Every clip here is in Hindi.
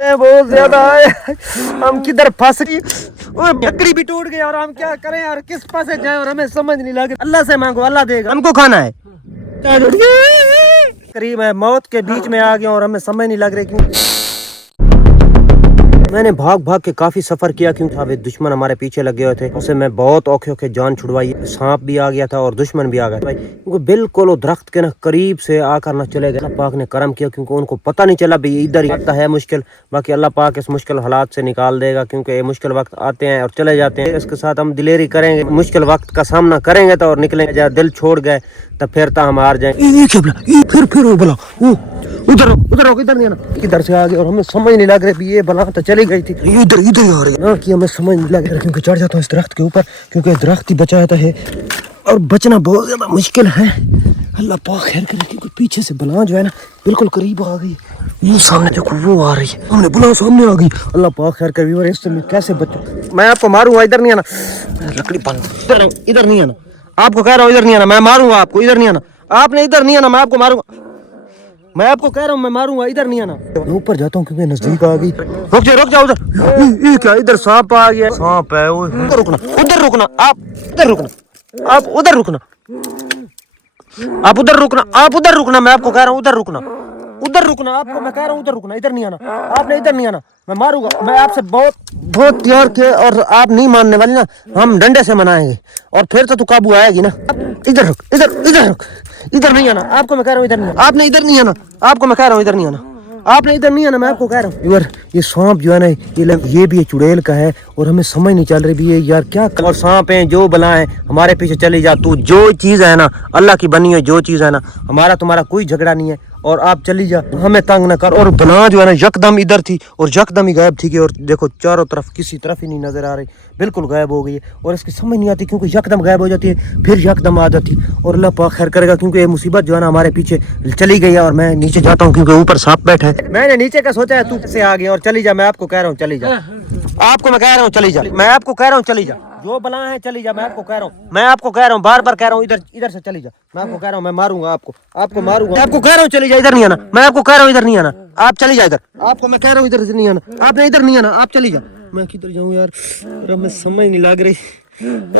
बहुत ज्यादा है। हम किधर फंस गए और लकड़ी भी टूट गई और हम क्या करें यार, किस पास से जाए और हमें समझ नहीं लग रहा। अल्लाह से मांगो, अल्लाह देगा। हमको खाना है। करीब है मौत के बीच में आ गया और हमें समझ नहीं लग रही क्यों। मैंने भाग भाग के काफी सफर किया क्योंकि दुश्मन हमारे पीछे लगे हुए थे। उसे मैं बहुत औखे औखे जान छुड़वाई। सांप भी आ गया था और दुश्मन भी आ गया था क्योंकि बिल्कुल वो दरख्त के ना करीब से आकर ना चले गए। अल्लाह पाक ने करम किया क्योंकि उनको पता नहीं चला भाई इधर ही आता है मुश्किल। बाकी अल्लाह पाक इस मुश्किल हालात से निकाल देगा क्योंकि ये मुश्किल वक्त आते हैं और चले जाते हैं। इसके साथ हम दिलेरी करेंगे, मुश्किल वक्त का सामना करेंगे तो और निकलेंगे। जब दिल छोड़ गए तो फिर तो हम हार जाएंगे। फिर वो बोला उधर इधर नहीं आना। किधर से आ गए और हमें समझ नहीं लग रही। ये बला तो चली गई थी, इधर ही आ रही है कि हमें समझ नहीं लग रहा क्योंकि चढ़ जाता हूँ इस दरख्त के ऊपर क्योंकि दरख्त ही बचाता है और बचना बहुत ज्यादा मुश्किल है। अल्लाह पाक खैर करे क्योंकि पीछे से बला जो है ना बिल्कुल करीब आ गई। ये सामने देखो वो आ रही है, हमने बला सामने आ गई। अल्लाह पाक खैर करे इससे मैं कैसे बचूं। मैं आपको मारूंगा, इधर नहीं आना। लकड़ी बंद, इधर नहीं आना। आपको कह रहा हूँ इधर नहीं आना, मैं मारूंगा आपको। इधर नहीं आना, आपने इधर नहीं आना, मैं आपको मारूंगा। मैं आपको कह रहा हूँ मैं मारूंगा, इधर नहीं आना। ऊपर जाता हूँ क्योंकि नजदीक आ गई। रुक जाओ उधर। ये क्या, इधर सांप आ गया। सांप है वो। उधर रुकना, आप उधर रुकना, आप उधर रुकना, आप उधर रुकना, आप उधर रुकना। मैं आपको कह रहा हूँ उधर रुकना, उधर रुकना। आपको मैं कह रहा हूँ उधर रुकना, इधर नहीं आना। आपने इधर नहीं आना, मैं मारूंगा। मैं आपसे बहुत यार के और आप नहीं मानने वाली ना। हम डंडे से मनाएंगे और फिर तो तू काबू आएगी ना। इधर रुक, इधर रुक, इधर नहीं आना। आपको मैं कह रहा हूँ इधर नहीं आना। आपने इधर नहीं आना, आपको मैं कह रहा हूँ इधर नहीं आना। आपने इधर नहीं आना, मैं आपको कह रहा हूँ। यार ये सांप जो है ना ये भी चुड़ैल का है और हमें समझ नहीं चल रही भी ये यार क्या। और सांप है जो बला है हमारे पीछे चली जा। तू जो चीज है ना अल्लाह की बनी है, जो चीज है ना हमारा तुम्हारा कोई झगड़ा नहीं है और आप चली जा, हमें तंग न कर। और बला जो है ना यकदम इधर थी और यकदम ही गायब थी। और देखो चारों तरफ किसी तरफ ही नहीं नजर आ रही, बिल्कुल गायब हो गई है। और इसकी समझ नहीं आती क्योंकि यकदम गायब हो जाती है फिर यकदम आ जाती है। और अल्लाह पाक खैर करेगा क्योंकि ये मुसीबत जो है ना हमारे पीछे चली गई है। और मैं नीचे जाता हूँ क्योंकि ऊपर सांप बैठा है। मैंने नीचे का सोचा है तू से आ गया और चली जा। मैं आपको कह रहा हूँ चली जा, आपको मैं कह रहा हूँ चली जा, मैं आपको कह रहा हूँ चली जा। जो बला है चली जा, मैं आपको कह रहा हूँ, मैं आपको कह रहा हूँ, बार बार कह रहा हूँ इधर से चली जा। मैं आपको कह रहा हूँ मैं मारूंगा आपको मारूंगा। मैं आपको कह रहा हूँ चली जा, इधर नहीं आना। मैं आपको कह रहा हूँ इधर नहीं आना, आप चली जा इधर। आपको मैं कह रहा हूँ इधर से नहीं आना, आपने इधर नहीं आना, आप चली जा। मैं किधर जाऊँ यार, मैं समझ नहीं लग रही।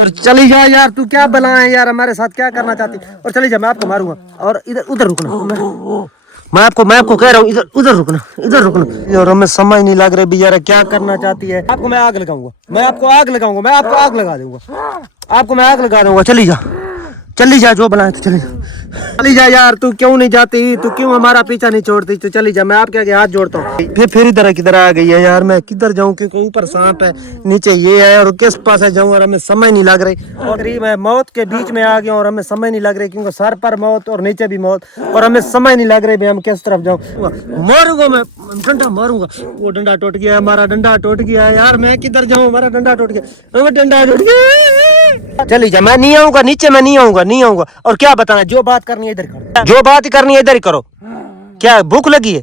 और चली जा यार, तू क्या बला है यार, हमारे साथ क्या करना चाहती। और चली जा, मैं आपको मारूंगा। और उधर रुकना, मैं आपको कह रहा हूँ उधर रुकना। और हमें समझ नहीं लग रही भी यार क्या करना चाहती है। आपको मैं आग लगाऊंगा, मैं आपको आग लगा दूंगा, आपको मैं आग लगा दूंगा। चली जा जो बनाए तो चली जा यार। तू क्यों नहीं जाती, तू क्यों हमारा पीछा नहीं छोड़ती। तो चली जा, मैं आपके आगे हाथ जोड़ता हूँ। फिर इधर किधर आ गई है यार, मैं किधर जाऊँ क्योंकि ऊपर सांप है नीचे ये है और किस पास है जाऊँ और हमें समझ नहीं लग रही। और करीब है मौत के बीच में आ गया और हमें समझ नहीं लग रही क्योंकि सर पर मौत और नीचे भी मौत और हमें समझ नहीं लग रही भी हम किस तरफ जाऊँ। मारूंगा मैं, डंडा मारूंगा। वो डंडा टूट गया, हमारा डंडा टूट गया यार। मैं किधर जाऊँ, हमारा डंडा टूट गया, डंडा टूट गया। चली जा, मैं नहीं आऊंगा नीचे, मैं नहीं आऊंगा। और क्या बताना, जो बात करनी है इधर करो, जो बात करनी है इधर ही करो। क्या भूख लगी है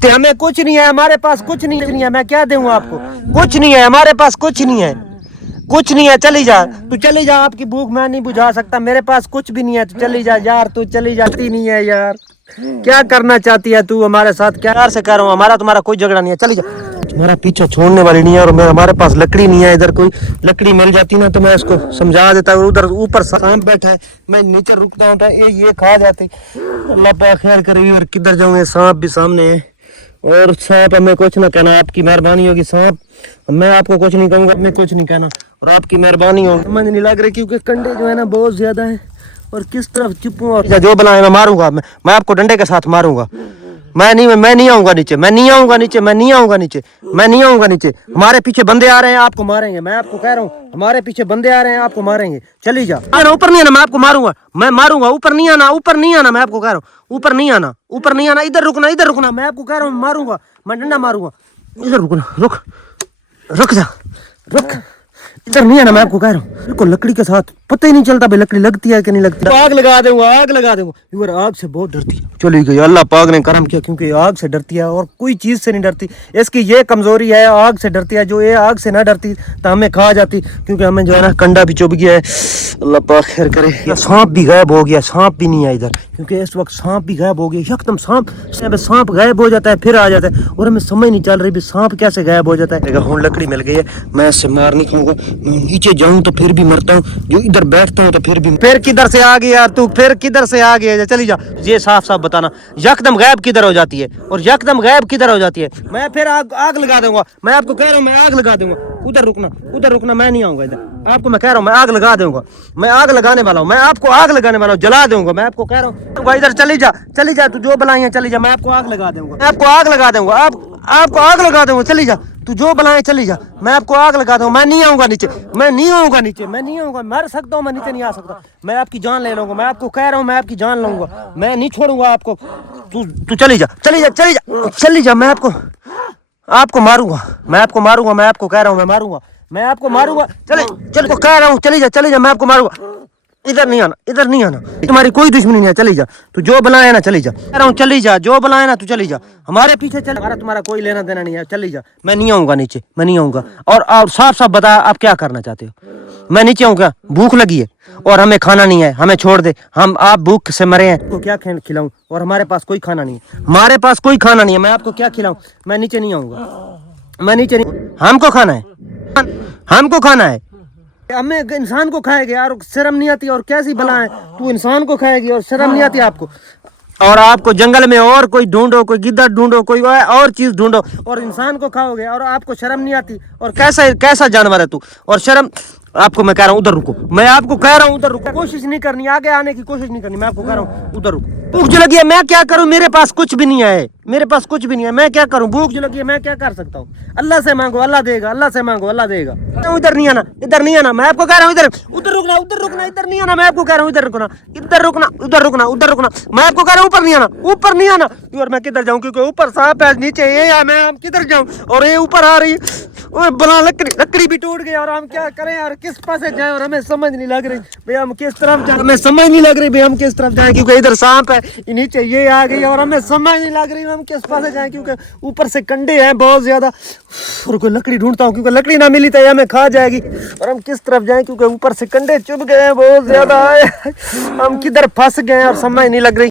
तो हमें कुछ नहीं है, हमारे पास कुछ नहीं है। मैं क्या दूं आपको, कुछ नहीं है हमारे पास, कुछ नहीं है। चली जा, तू चली जा। आपकी भूख मैं नहीं बुझा सकता, मेरे पास कुछ भी नहीं है। तू चली जा यार, तू चली जाती नहीं है यार। क्या करना चाहती है तू हमारे साथ, क्या यार से कह रहा हूँ, हमारा तुम्हारा कोई झगड़ा नहीं है। चली जा, हमारा पीछा छोड़ने वाली नहीं है। और हमारे पास लकड़ी नहीं है, इधर कोई लकड़ी मिल जाती ना तो मैं इसको समझा देता। और उधर ऊपर सांप बैठा है, मैं नीचे रुकता हूँ ये खा जाती। अल्लाह पाक खैर करे। और किधर जाऊँ, ये सांप भी सामने है। और सांप हमें कुछ ना कहना, आपकी मेहरबानी होगी सांप। मैं आपको कुछ नहीं कहूँगा, मैं कुछ नहीं कहना और आपकी मेहरबानी होगी। समझ नहीं लग रही क्योंकि कंडे जो है ना बहुत ज्यादा है और किस तरफ चुपूं। और जो बनाए मैं मारूंगा, मैं आपको डंडे के साथ मारूंगा। मैं नहीं आऊंगा नीचे। हमारे पीछे बंदे आ रहे हैं, आपको मारेंगे। मैं आपको कह रहा हूँ हमारे पीछे बंदे आ रहे हैं, आपको मारेंगे। चली जा, ऊपर नहीं आना, मैं आपको मारूंगा। ऊपर नहीं आना, मैं आपको कह रहा हूँ ऊपर नहीं आना। इधर रुकना, मैं आपको कह रहा हूँ मारूंगा, मैं डंडा मारूंगा। इधर रुकना, रुक जा, इधर नहीं आना, मैं आपको कह रहा हूँ। लकड़ी के साथ पता ही नहीं चलता भाई लकड़ी लगती है कि नहीं लगती। तो आग लगा दूंगा, आग लगा दूंगा। यार आग से बहुत डरती है। चली गई, अल्लाह पाक ने करम किया, क्योंकि आग से डरती है और कोई चीज से नहीं डरती। इसकी ये कमजोरी है, आग से डरती है। जो ये आग से ना डरती तो हमें खा जाती, क्योंकि हमें जो है ना कंडा भी चुभ गया है। अल्लाह पाक खैर करे। सांप भी गायब हो गया, सांप भी नहीं है इधर, क्योंकि इस वक्त सांप भी गायब हो गया एकदम। सांप गायब हो जाता है फिर आ जाता है, और हमें समझ नहीं चल रही भी सांप कैसे गायब हो जाता है। हूँ लकड़ी मिल गई है, मैं इससे मार नहीं खाऊंगा। मैं नीचे जाऊं तो फिर भी मरता हूँ, जो इधर बैठता हूँ तो फिर भी। फिर किधर से आ गया यार तू, फिर किधर से आ गया? चली जा, ये साफ साफ बताना, यकदम गायब किधर हो जाती है और यकदम गायब किधर हो जाती है? मैं फिर आग लगा दूंगा। मैं आपको कह रहा हूँ, मैं आग लगा दूंगा। उधर रुकना, उधर रुकना, मैं नहीं आऊंगा इधर। आपको मैं कह रहा हूँ, मैं आग लगा दूंगा। मैं आग लगाने वाला हूँ, मैं आपको आग लगाने वाला हूँ, जला दूंगा। मैं आपको कह रहा हूँ इधर चली जा, चली जा, तू जो बुलाई है चली जा। मैं आपको आग लगा दूंगा, मैं आपको आग लगा दूंगा। आपको आग लगा दूंगा, चली जा, तू जो बुलाए चली जा। मैं आपको आग लगा दूंगा। मैं नहीं आऊंगा नीचे, मैं नहीं आऊंगा नीचे, मैं नहीं आऊंगा। मर सकता हूँ, मैं नीचे नहीं आ सकता। मैं आपकी जान ले लूंगा, मैं आपको कह रहा हूँ, मैं आपकी जान लूंगा। मैं नहीं छोड़ूंगा आपको। तू चली जा, चली जा, चली जा, चली जा। मैं आपको मारूंगा, मैं आपको मारूंगा। मैं आपको कह रहा हूँ, मैं मारूंगा, मैं आपको मारूंगा। चल को कह रहा हूँ, चली जा, चली जा, मैं आपको मारूंगा। इधर नहीं आना, इधर नहीं आना। तुम्हारी कोई दुश्मनी नहीं है, चली जा। तू जो बुलाए ना चली जा, कह रहा हूँ चली जा, जो बुलाए ना तू चली जा। हमारे पीछे चल, हमारा तुम्हारा कोई लेना देना नहीं है, चली जा। मैं नहीं आऊंगा नीचे, मैं नहीं आऊंगा। और साफ साफ बता, आप क्या करना चाहते हो? मैं नीचे आऊंगा? भूख लगी है और हमें खाना नहीं है, हमें छोड़ दे। आप भूख से मरे हैं तो क्या खिलाऊं? और हमारे पास कोई खाना नहीं है, हमारे पास कोई खाना नहीं है। मैं आपको क्या खिलाऊं? मैं नीचे नहीं आऊंगा, मैं नीचे नहीं। हमको खाना है, हमको खाना है। हमें इंसान को खाएगी यार, शर्म नहीं आती? और कैसी बला है, तू इंसान को खाएगी और शर्म नहीं आती आपको? और आपको जंगल में और कोई ढूंढो, कोई गिद्दड़ ढूंढो, कोई और चीज ढूंढो, और इंसान को खाओगे और आपको शर्म नहीं आती? और कैसा जानवर है तू? और शर्म, आपको मैं कह रहा हूँ उधर रुको। मैं आपको कह रहा हूँ उधर रुको, कोशिश नहीं करनी, आगे आने की कोशिश नहीं करनी। मैं आपको कह रहा हूँ उधर रुको। भूख जो लगी है, मैं क्या करूँ? मेरे पास कुछ भी नहीं है, मेरे पास कुछ भी नहीं है। मैं क्या करूँ? भूख जो लगी है, मैं क्या कर सकता हूँ? अल्लाह से मांगो, अल्लाह देगा। अल्लाह से मांगो, अल्लाह देगा। इधर नहीं आना, इधर नहीं आना। मैं आपको कह रहा हूँ इधर, उधर रुकना, उधर रुकना, इधर नहीं आना। मैं आपको कह रहा हूँ इधर रुकना, इधर रुकना, उधर रुकना, उधर रुकना। मैं आपको कह रहा हूँ ऊपर नहीं आना, ऊपर नहीं आना। और मैं किधर जाऊँ? क्योंकि ऊपर सांप है, नीचे ये है। मैं हम किधर जाऊँ? और ये ऊपर आ रही, बला लकड़ी भी टूट गई। और हम क्या करें यार? किस पास जाए? और हमें समझ नहीं लग रही भाई हम किस तरफ जाए। हमें समझ नहीं लग रही भाई हम किस तरफ जाए, क्योंकि इधर सांप है, नीचे ये आ गई। और हमें समझ नहीं लग रही हम किस पास जाए, क्योंकि ऊपर से कंडे हैं बहुत ज्यादा। और कोई लकड़ी ढूंढता हूँ, क्योंकि लकड़ी ना मिली तो ये हमें खा जाएगी। और हम किस तरफ जाए, क्योंकि ऊपर से कंडे चुभ गए हैं बहुत ज्यादा। हम किधर फंस गए हैं और समझ नहीं लग रही।